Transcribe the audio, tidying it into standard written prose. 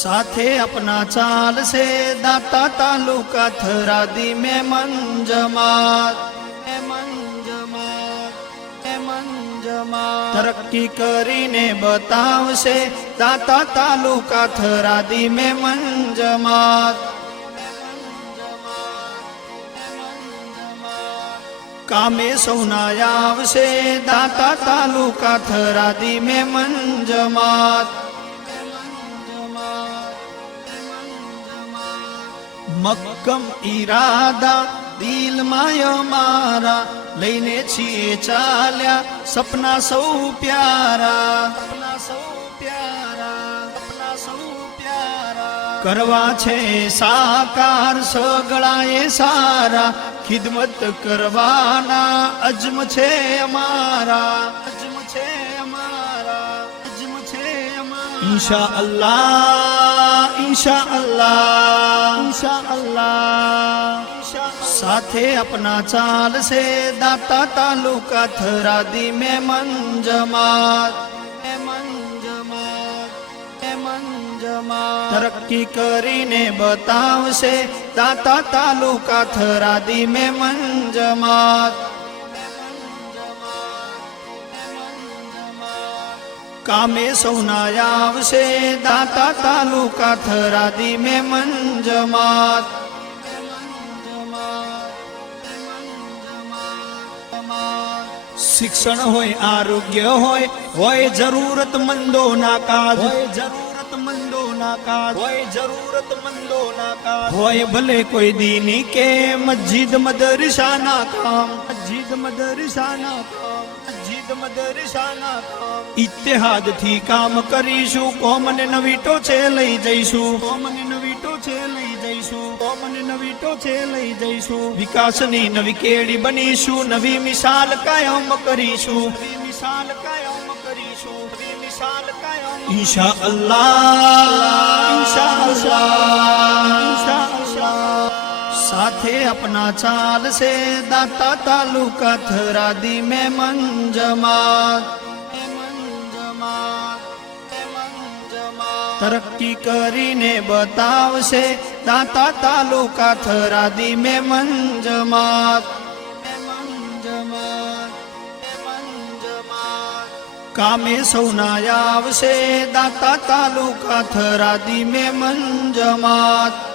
साथे अपना चाल से दाता तालुका थरादी में मंजमात तरक्की करीने बतावशे दाता तालुका थरादी में मंजमात कामे सौना आवशे दाता तालुका थरादी में मंजमात मक्कम इरादा दिल माया मारा लईने छीए चाल्या सपना सौ प्यारा करवा छे साकार सगळाए सारा खिदमत करवाना अजम छे अमारा इंशा अल्लाह इंशा अल्लाह इंशा अल्लाह साथे अपना चाल से दाता तालुका थरादी में मंजमात तरक्की करीने बतावशे दाता तालुका थरादी में मंजमात कामे सौना आवशे दाता तालुका थरादी में मंजमात शिक्षण होय आरोग्य होय जरूरतमंदो ना काज होय भले कोई दीनी के मस्जिद मदरसा ना काम इत्तेहाद थी काम करीशु कोम ने नवी टोचे लई जईशु विकास नी नवी केड़ी बनीशु नवी मिसाल कायम करीशु इंशा अल्लाह साथे अपना चाल से दाता तालुका थरादी में मंजमात तरक्की करीने बतावशे दाता तालुका थरादी में मंजमात कामे सौना आवशे दाता तालुका थरादी में मंजमात